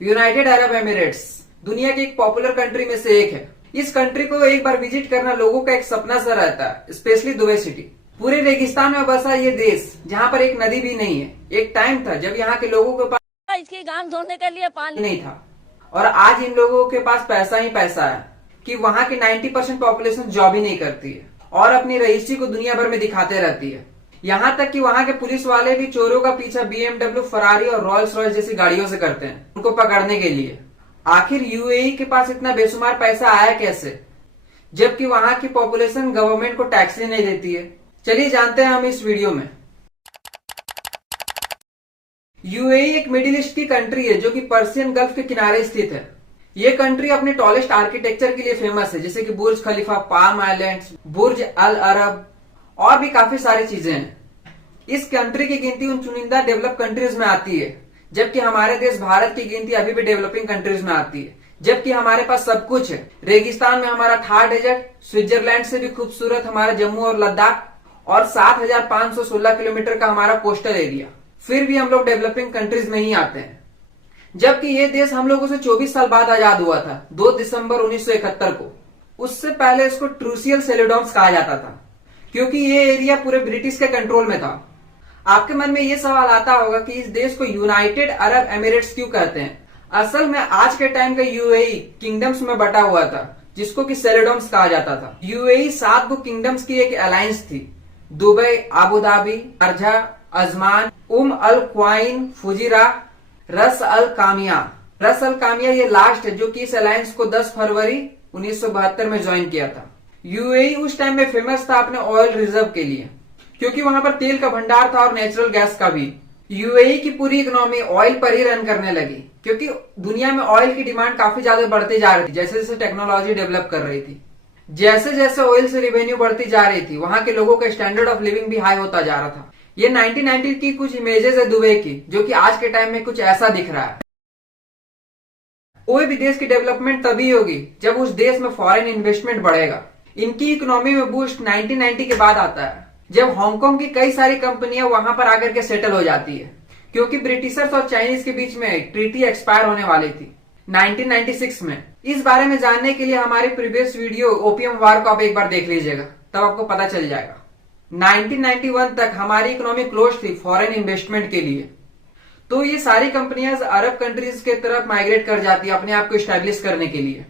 United Arab Emirates दुनिया की एक पॉपुलर कंट्री में से एक है। इस कंट्री को एक बार विजिट करना लोगों का एक सपना सा रहता है, स्पेशली दुबई सिटी। पूरे रेगिस्तान में बसा ये देश जहाँ पर एक नदी भी नहीं है। एक टाइम था जब यहाँ के लोगों के पास इसकी गांव धोने के लिए पानी नहीं था, और आज इन लोगों के पास पैसा ही पैसा है कि वहाँ की 90% पॉपुलेशन जॉब ही नहीं करती है और अपनी रईसी को दुनिया भर में दिखाते रहती है। यहाँ तक कि वहाँ के पुलिस वाले भी चोरों का पीछा BMW, फरारी और रॉयल्स रॉयस जैसी गाड़ियों से करते हैं उनको पकड़ने के लिए। आखिर यूएई के पास इतना बेशुमार पैसा आया कैसे, जबकि वहाँ की पॉपुलेशन गवर्नमेंट को टैक्स ही नहीं देती है? चलिए जानते हैं हम इस वीडियो में। यूएई एक मिडिल ईस्ट की कंट्री है जो कि पर्शियन गल्फ के किनारे स्थित है। ये कंट्री अपने टॉलेस्ट आर्किटेक्चर के लिए फेमस है, जैसे कि बुर्ज खलीफा, पाम आइलैंड्स, बुर्ज अल अरब और भी काफी सारी चीजें हैं। इस कंट्री की गिनती उन चुनिंदा डेवलप कंट्रीज में आती है, जबकि हमारे देश भारत की गिनती अभी भी डेवलपिंग कंट्रीज में आती है। जबकि हमारे पास सब कुछ है। रेगिस्तान में हमारा थार डेजर्ट, स्विट्जरलैंड से भी खूबसूरत हमारा जम्मू और लद्दाख, और 7,516 किलोमीटर का हमारा कोस्टल एरिया। फिर भी हम लोग डेवलपिंग कंट्रीज में ही आते हैं, जबकि ये देश हम लोगों से 24 साल बाद आजाद हुआ था, 2 दिसंबर 1971 को। उससे पहले इसको ट्रूसियल सेलोडॉन्स कहा जाता था, क्योंकि ये एरिया पूरे ब्रिटिश के कंट्रोल में था। आपके मन में ये सवाल आता होगा कि इस देश को यूनाइटेड अरब एमिरेट्स क्यों कहते हैं। असल में आज के टाइम का यूएई किंगडम्स में बटा हुआ था, जिसको कि सेलोडॉन्स कहा जाता था। यूएई 7 किंगडम्स की एक अलायंस थी। Dubai, Abu Dhabi, Sharjah, Ajman, Al Quwain, Fujairah, Ras Al Kamiya. रस अल कामिया ये लास्ट है जो कि इस अलायंस को 10 फरवरी 1972 में ज्वाइन किया था। यूएई उस टाइम में फेमस था अपने ऑयल रिजर्व के लिए, क्योंकि वहां पर तेल का भंडार था और नेचुरल गैस का भी। यूएई की पूरी इकोनॉमी ऑयल पर ही रन करने लगी, क्योंकि दुनिया में ऑयल की डिमांड काफी ज्यादा बढ़ती जा रही थी। जैसे जैसे टेक्नोलॉजी डेवलप कर रही थी, जैसे जैसे ऑयल से रेवेन्यू बढ़ती जा रही थी, वहां के लोगों का स्टैंडर्ड ऑफ लिविंग भी हाई होता जा रहा था। ये 1990 की कुछ इमेजेस है दुबई की, जो कि आज के टाइम में कुछ ऐसा दिख रहा है। कोई भी देश की डेवलपमेंट तभी होगी जब उस देश में फॉरेन इन्वेस्टमेंट बढ़ेगा। इनकी इकोनॉमी में बूस्ट 1990 के बाद आता है, जब हांगकांग की कई सारी कंपनियां वहां पर आकर के सेटल हो जाती है, क्योंकि ब्रिटिशर्स और चाइनीज के बीच में ट्रीटी एक्सपायर होने वाली थी 1996 में। इस बारे में जानने के लिए हमारी प्रीवियस वीडियो ओपियम वार को आप एक बार देख लीजिएगा, तब आपको पता चल जाएगा। 1991 तक हमारी इकोनॉमी क्लोज थी फॉरेन इन्वेस्टमेंट के लिए। तो ये सारी कंपनियां अरब कंट्रीज के तरफ माइग्रेट कर जाती है अपने आप को स्टैब्लिश करने के लिए।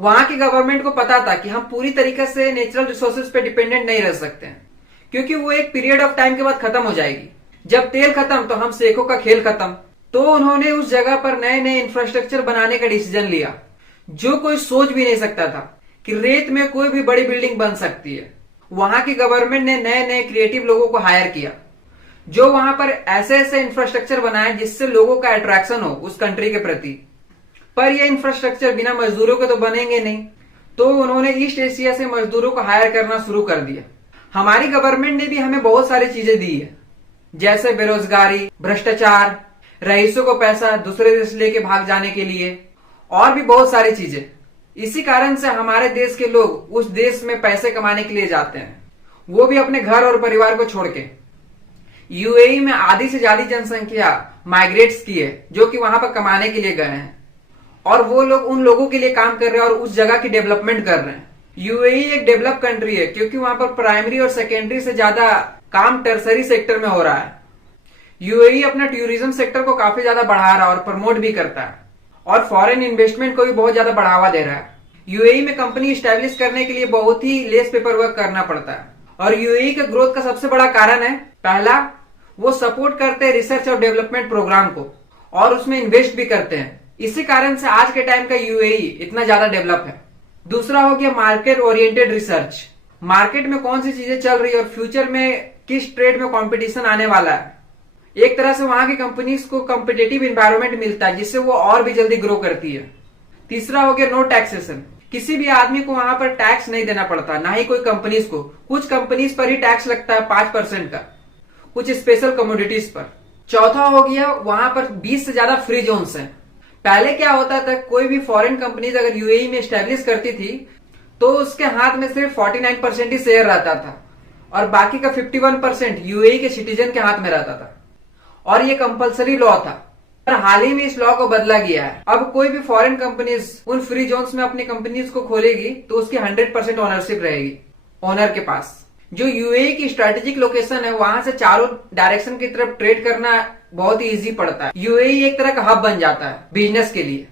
वहां की गवर्नमेंट को पता था कि हम पूरी तरीके से नेचुरल रिसोर्सेज पे डिपेंडेंट नहीं रह सकते हैं, क्योंकि वो एक पीरियड ऑफ टाइम के बाद खत्म हो जाएगी। जब तेल खत्म तो हम सेखों का खेल खत्म। तो उन्होंने उस जगह पर नए नए इंफ्रास्ट्रक्चर बनाने का डिसीजन लिया, जो कोई सोच भी नहीं सकता था कि रेत में कोई भी बड़ी बिल्डिंग बन सकती है। वहां की गवर्नमेंट ने नए नए क्रिएटिव लोगों को हायर किया, जो वहां पर ऐसे ऐसे इंफ्रास्ट्रक्चर बनाए जिससे लोगों का अट्रैक्शन हो उस कंट्री के प्रति। पर ये इंफ्रास्ट्रक्चर बिना मजदूरों के तो बनेंगे नहीं, तो उन्होंने ईस्ट एशिया से मजदूरों को हायर करना शुरू कर दिया। हमारी गवर्नमेंट ने भी हमें बहुत सारी चीजें दी है, जैसे बेरोजगारी, भ्रष्टाचार, रईसों को पैसा दूसरे देश लेके भाग जाने के लिए, और भी बहुत सारी चीजें। इसी कारण से हमारे देश के लोग उस देश में पैसे कमाने के लिए जाते हैं, वो भी अपने घर और परिवार को छोड़ के। यूएई में आधी से ज्यादा जनसंख्या माइग्रेट्स की है, जो कि वहां पर कमाने के लिए गए हैं, और वो लोग उन लोगों के लिए काम कर रहे हैं और उस जगह की डेवलपमेंट कर रहे हैं। यूएई एक डेवलप कंट्री है, क्योंकि वहां पर प्राइमरी और सेकेंडरी से ज्यादा काम टर्सरी सेक्टर में हो रहा है। यूएई अपना टूरिज्म सेक्टर को काफी ज्यादा बढ़ा रहा है और प्रमोट भी करता है, और फॉरेन इन्वेस्टमेंट को भी बहुत ज्यादा बढ़ावा दे रहा है। यूएई में कंपनी स्टैब्लिश करने के लिए बहुत ही लेस पेपर वर्क करना पड़ता है, और यूएई के ग्रोथ का सबसे बड़ा कारण है, पहला, वो सपोर्ट करते हैं रिसर्च और डेवलपमेंट प्रोग्राम को, और उसमें इन्वेस्ट भी करते हैं। इसी कारण से आज के टाइम का यूएई इतना ज्यादा डेवलप है। दूसरा हो गया मार्केट ओरिएंटेड रिसर्च। मार्केट में कौन सी चीजें चल रही है और फ्यूचर में किस ट्रेड में कंपटीशन आने वाला है। एक तरह से वहां की कंपनीज को कॉम्पिटिटिव एनवायरनमेंट मिलता है, जिससे वो और भी जल्दी ग्रो करती है। तीसरा हो गया नो टैक्सेशन। किसी भी आदमी को वहां पर टैक्स नहीं देना पड़ता, ना ही कोई कंपनीज को। कुछ कंपनीज पर ही टैक्स लगता है 5% का, कुछ स्पेशल कमोडिटीज पर। चौथा हो गया वहां पर 20 से ज्यादा फ्री जोन्स हैं। पहले क्या होता था, कोई भी फॉरेन कंपनीज अगर यूएई में स्टैब्लिश करती थी तो उसके हाथ में सिर्फ 49% ही शेयर रहता था, और बाकी का 51% यूएई के सिटीजन के हाथ में रहता था, और ये कंपलसरी लॉ था। पर हाल ही में इस लॉ को बदला गया है। अब कोई भी फॉरेन कंपनीज उन फ्री जोन्स में अपनी कंपनीज को खोलेगी तो उसकी 100% ओनरशिप रहेगी ओनर के पास। जो यूएई की स्ट्रेटेजिक लोकेशन है, वहां से चारों डायरेक्शन की तरफ ट्रेड करना बहुत ही इजी पड़ता है। यूएई एक तरह का हब बन जाता है बिजनेस के लिए।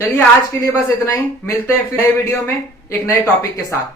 चलिए आज के लिए बस इतना ही, मिलते हैं फिर नए वीडियो में एक नए टॉपिक के साथ।